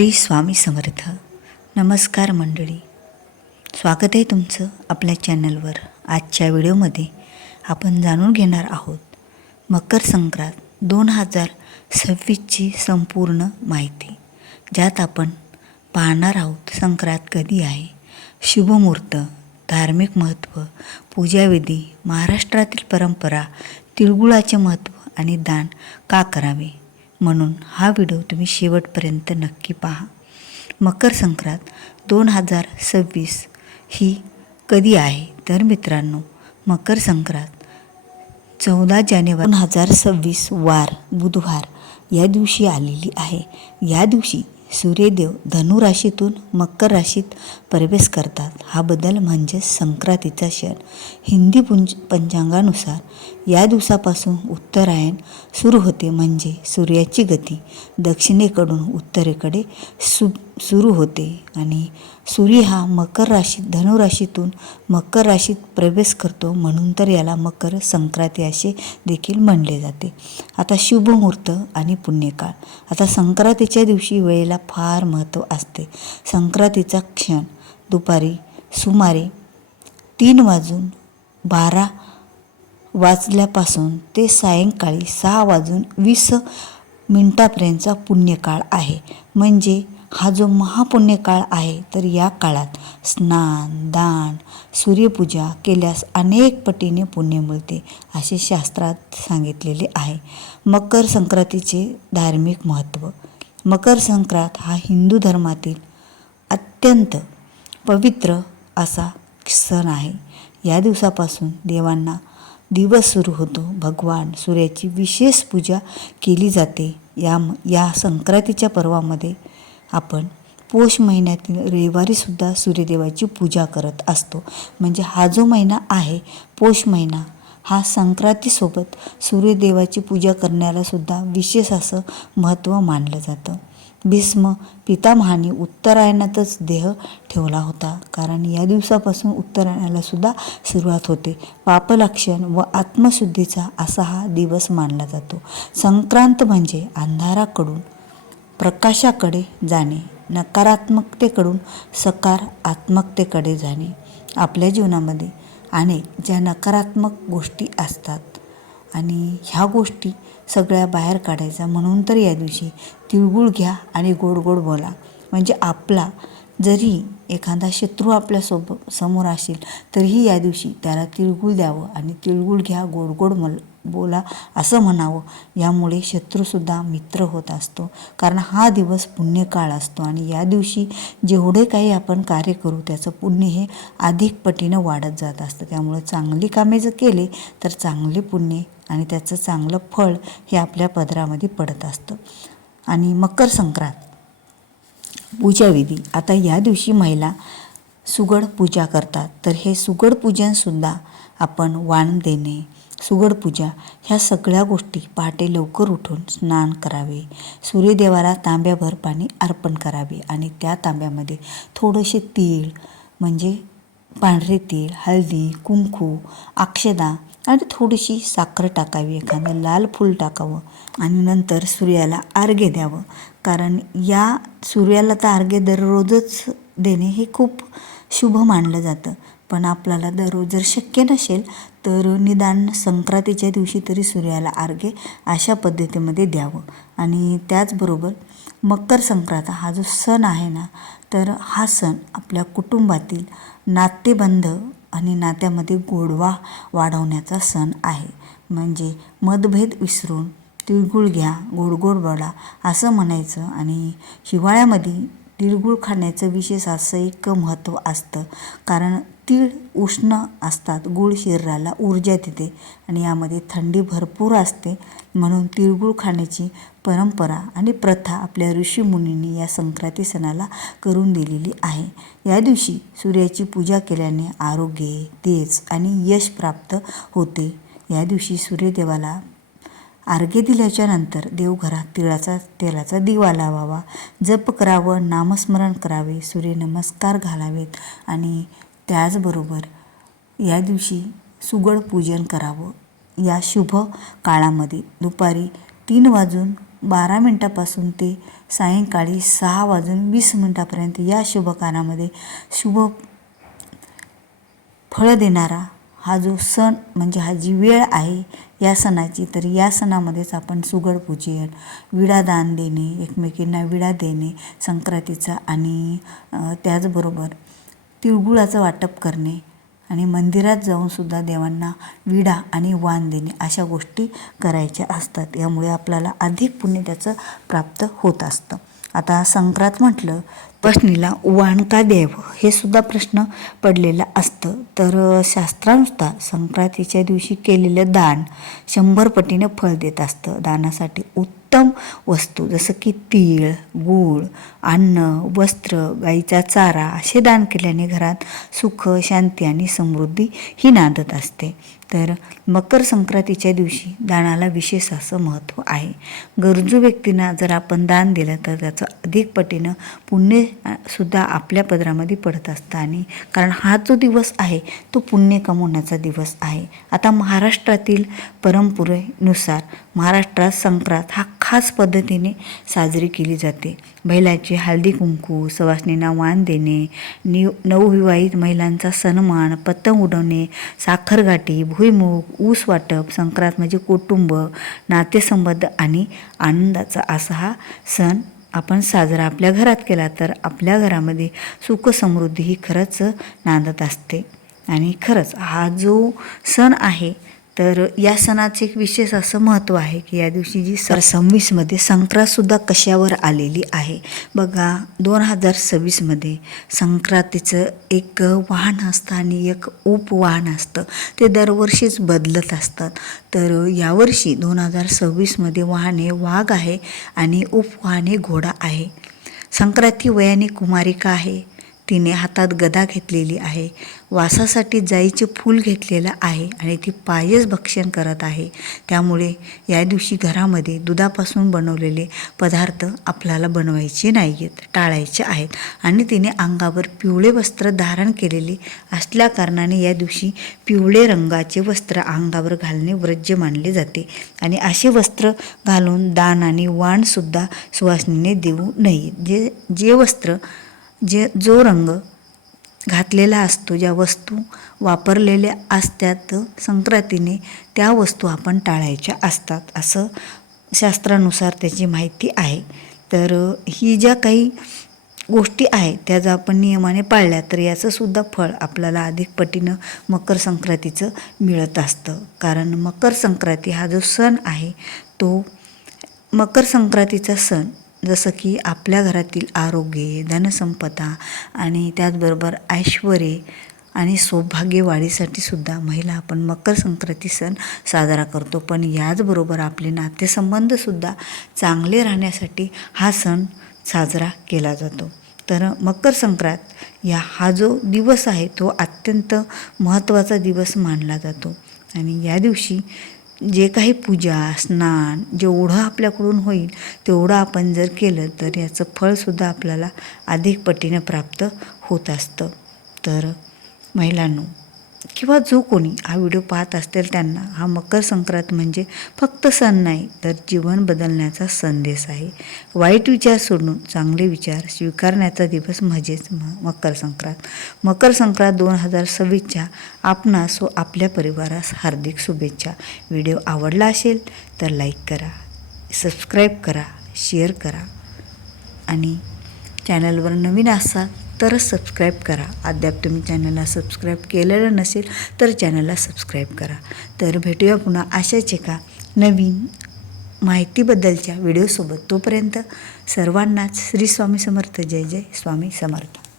श्री स्वामी समर्थ. नमस्कार मंडळी. स्वागत आहे तुमचं आपल्या चॅनलवर. आजच्या व्हिडिओमध्ये आपण जाणून घेणार आहोत मकर संक्रांत दोन हजार सव्वीसची संपूर्ण माहिती. ज्यात आपण पाहणार आहोत संक्रांत कधी आहे शुभमुहूर्त धार्मिक महत्त्व पूजाविधी महाराष्ट्रातील परंपरा तिळगुळाचे महत्त्व आणि दान का करावे? म्हणून हा व्हिडिओ तुम्ही शेवटपर्यंत नक्की पहा. मकर संक्रांत दोन हजार सव्वीस ही कधी आहे? तर मित्रांनो मकर संक्रांत चौदा जानेवारी दोन हजार सव्वीस वार बुधवार या दिवशी आलेली आहे. या दिवशी सूर्यदेव धनुराशीतून मकर राशीत प्रवेश करतात. हा बदल म्हणजे संक्रांतीचा क्षण. हिंदी पुंज पंचांगानुसार या दिवसापासून उत्तरायण सुरू होते. म्हणजे सूर्याची गती दक्षिणेकडून उत्तरेकडे सु सुरू होते आणि सूर्य हा मकर राशीत धनुराशीतून मकर राशीत प्रवेश करतो म्हणून तर याला मकर संक्रांती असे देखील म्हणले जाते. आता शुभ मुहूर्त आणि पुण्यकाळ. आता संक्रांतीच्या दिवशी वेळेला फार महत्त्व असते. संक्रांतीचा क्षण दुपारी सुमारे तीन वाजून बारा वाजल्यापासून ते सायंकाळी सहा वाजून वीस मिनटापर्यंतचा पुण्यकाळ आहे. म्हणजे हा जो महापुण्यकाळ आहे तर या काळात स्नान दान सूर्यपूजा केल्यास अनेक पटीने पुण्य मिळते असे शास्त्रात सांगितलेले आहे. मकर संक्रांतीचे धार्मिक महत्त्व. मकर संक्रांत हा हिंदू धर्मातील अत्यंत पवित्र असा सण आहे. या दिवसापासून देवांना दिवस सुरू होतो. भगवान सूर्याची विशेष पूजा केली जाते. या या संक्रांतीच्या पर्वामध्ये आपण पोष महिन्यातील रविवारीसुद्धा सूर्यदेवाची पूजा करत असतो. म्हणजे हा जो महिना आहे पोष महिना हा संक्रांतीसोबत सूर्यदेवाची पूजा करण्यालासुद्धा विशेष असं महत्त्व मानलं जातं. भीष्म पितामहाने उत्तरायणातच देह ठेवला होता. कारण या दिवसापासून उत्तरायणालासुद्धा सुरुवात होते. पापलक्षण व आत्मशुद्धीचा असा हा दिवस मानला जातो. संक्रांत म्हणजे अंधाराकडून प्रकाशाकडे जाणे नकारात्मकतेकडून सकारात्मकतेकडे जाणे. आपल्या जीवनामध्ये अनेक ज्या नकारात्मक गोष्टी असतात आणि ह्या गोष्टी सगळ्या बाहेर काढायचा म्हणून तर या दिवशी तिळगुळ घ्या आणि गोड गोड बोला. म्हणजे आपला जरी एखादा शत्रू आपल्यासोबत समोर असेल तरीही या दिवशी त्याला तिळगुळ द्यावं आणि तिळगुळ घ्या गोड गोड मल बोला असं म्हणावं. यामुळे शत्रूसुद्धा मित्र होत असतो. कारण हा दिवस पुण्यकाळ असतो आणि या दिवशी जेवढे काही आपण कार्य करू त्याचं पुण्य हे अधिक पटीनं वाढत जात असतं. त्यामुळे चांगली कामे जर केले तर चांगले पुण्य आणि त्याचं चांगलं फळ हे आपल्या पदरामध्ये पडत असतं. आणि मकर संक्रांत पूजाविधी आता या दिवशी महिला सुगड पूजा करतात. तर हे सुगड पूजनसुद्धा आपण वाण देणे सुगड पूजा ह्या सगळ्या गोष्टी पहाटे लवकर उठून स्नान करावे. सूर्यदेवाला तांब्याभर पाणी अर्पण करावे आणि त्या तांब्यामध्ये थोडेसे तीळ म्हणजे पांढरे तीळ हळदी कुंकू अक्षदा आणि थोडीशी साखर टाकावी. एखादं लाल फूल टाकावं आणि नंतर सूर्याला अर्घ्य द्यावं. कारण या सूर्याला तर अर्घ्य दररोजच देणे हे खूप शुभ मानलं जातं. पण आपल्याला दररोज जर शक्य नसेल तर निदान संक्रांतीच्या दिवशी तरी सूर्याला अर्घ्य अशा पद्धतीमध्ये द्यावं. आणि त्याचबरोबर मकर संक्रांत हा जो सण आहे ना तर हा सण आपल्या कुटुंबातील नातेबंध आणि नात्यामध्ये गोडवा वाढवण्याचा सण आहे. म्हणजे मतभेद विसरून तिळगुळ घ्या गोड बोला असं म्हणायचं. आणि हिवाळ्यामध्ये तिळगुळ खाण्याचं विशेष असं एक महत्त्व असतं. कारण तीळ उष्ण असतात. गुळ शरीराला ऊर्जा देते आणि यामध्ये थंडी भरपूर असते. म्हणून तिळगुळ खाण्याची परंपरा आणि प्रथा आपल्या ऋषीमुनींनी या संक्रांती सणाला करून दिलेली आहे. या दिवशी सूर्याची पूजा केल्याने आरोग्य तेज आणि यश प्राप्त होते. या दिवशी सूर्यदेवाला अर्घ्य दिल्याच्यानंतर देवघरात तिळाचा तेलाचा दिवा लावावा. जप करावं नामस्मरण करावे सूर्यनमस्कार घालावेत आणि त्याचबरोबर या दिवशी सुगड पूजन करावं. या शुभ काळामध्ये दुपारी तीन वाजून बारा मिनटापासून ते सायंकाळी सहा वाजून वीस मिनटापर्यंत या शुभकारामध्ये शुभ फळं देणारा हा जो सण म्हणजे हा जी वेळ आहे या सणाची तर या सणामध्येच आपण सुगड पूजन विडा दान देणे एकमेकींना विडा देणे संक्रांतीचा आणि त्याचबरोबर तिळगुळाचं वाटप करणे आणि मंदिरात जाऊन सुद्धा देवांना विडा आणि वाण देणे अशा गोष्टी करायच्या असतात. यामुळे आपल्याला अधिक पुण्य त्याचं प्राप्त होत असतं. आता संक्रांत म्हटलं प्रश्नीला वाण का द्यावं? हे सुद्धा प्रश्न पडलेला असतं. तर शास्त्रानुसार संक्रांतीच्या दिवशी केलेलं दान शंभर पटीने फळ देत असतं. दानासाठी उत्तम वस्तू जसं की तीळ गूळ अन्न वस्त्र गाईचा चारा असे दान केल्याने घरात सुख शांती आणि समृद्धी ही नांदत असते. तर मकर संक्रांतीच्या दिवशी दानाला विशेष असं महत्त्व आहे. गरजू व्यक्तींना जर आपण दान दिलं तर त्याचं अधिक पटीनं पुण्य सुद्धा आपल्या पदरामध्ये पडत असतं आणि कारण हा जो दिवस आहे तो पुण्य कमवण्याचा दिवस आहे. आता महाराष्ट्रातील परंपरेनुसार महाराष्ट्रात संक्रांत हा खास पद्धतीने साजरी केली जाते. बैलाची हळदी कुंकू सवासणींना वाण देणे निव नवविवाहित महिलांचा सन्मान पतंग उडवणे साखरगाठी भुईमूग ऊस वाटप संक्रांत म्हणजे कुटुंब नातेसंबंध आणि आनंदाचा असा हा सण आपण साजरा आपल्या घरात केला तर आपल्या घरामध्ये सुख समृद्धी ही खरंच नांदत असते. आणि खरंच हा जो सण आहे तर या सणाचे एक विशेष असं महत्त्व आहे की या दिवशी जी सर सव्वीसमध्ये संक्रांतसुद्धा कशावर आलेली आहे? बघा दोन हजार सव्वीसमध्ये संक्रांतीचं एक वाहन असतं आणि एक उपवाहन असतं. ते दरवर्षीच बदलत असतात. तर यावर्षी दोन हजार सव्वीसमध्ये वाहन हे वाघ आहे आणि उपवाहन हे घोडा आहे. संक्रांती वयाने कुमारिका आहे. तिने हातात गदा घेतलेली आहे. वासासाठी जाईचे फूल घेतलेलं आहे आणि ती पायच भक्षण करत आहे. त्यामुळे या दिवशी घरामध्ये दुधापासून बनवलेले पदार्थ आपल्याला बनवायचे नाही आहेत टाळायचे आहेत आणि तिने अंगावर पिवळे वस्त्र धारण केलेले असल्या कारणाने या दिवशी पिवळे रंगाचे वस्त्र अंगावर घालणे व्रज्य मानले जाते आणि असे वस्त्र घालून दान आणि वाणसुद्धा सुवासिनीने देऊ नये. जे जे वस्त्र जे जो रंग घातलेला असतो ज्या वस्तू वापरलेल्या असतात संक्रांतीने त्या वस्तू आपण टाळायच्या असतात असं शास्त्रानुसार त्याची माहिती आहे. तर ही ज्या काही गोष्टी आहेत त्या जर आपण नियमाने पाळल्या तर याचंसुद्धा फळ आपल्याला अधिक पटीनं मकर संक्रांतीचं मिळत असतं. कारण मकर संक्रांती हा जो सण आहे तो मकर संक्रांतीचा सण जसं की आपल्या घरातील आरोग्य धनसंपदा आणि त्याचबरोबर ऐश्वरे आणि सौभाग्य वाढीसाठी सुद्धा महिला आपण मकर संक्रांती सण साजरा करतो. पण याचबरोबर आपले नातेसंबंधसुद्धा चांगले राहण्यासाठी हा सण साजरा केला जातो. तर मकर संक्रांत या हा जो दिवस आहे तो अत्यंत महत्त्वाचा दिवस मानला जातो. आणि या दिवशी जे काही पूजा स्नान जेवढं आपल्याकडून होईल तेवढं आपण जर केलं तर याचं फळसुद्धा आपल्याला अधिक पटीनं प्राप्त होत असतं. तर महिलांनो किंवा जो कोणी हा व्हिडिओ पाहत असतील त्यांना हा मकर संक्रांत म्हणजे फक्त सण नाही तर जीवन बदलण्याचा संदेश आहे. वाईट विचार सोडून चांगले विचार स्वीकारण्याचा दिवस म्हणजेच म मकर संक्रांत. मकर संक्रांत दोन हजार सव्वीसच्या आपणास व आपल्या परिवारास हार्दिक शुभेच्छा. व्हिडिओ आवडला असेल तर लाईक करा सबस्क्राईब करा शेअर करा आणि चॅनलवर नवीन असाल तरच सबस्क्राईब करा. अद्याप तुम्ही चॅनलला सबस्क्राईब केलेलं नसेल तर चॅनलला सबस्क्राईब करा. तर भेटूया पुन्हा अशाच एका नवीन माहितीबद्दलच्या व्हिडिओसोबत तोपर्यंत सर्वांनाच श्री स्वामी समर्थ. जय जय स्वामी समर्थ.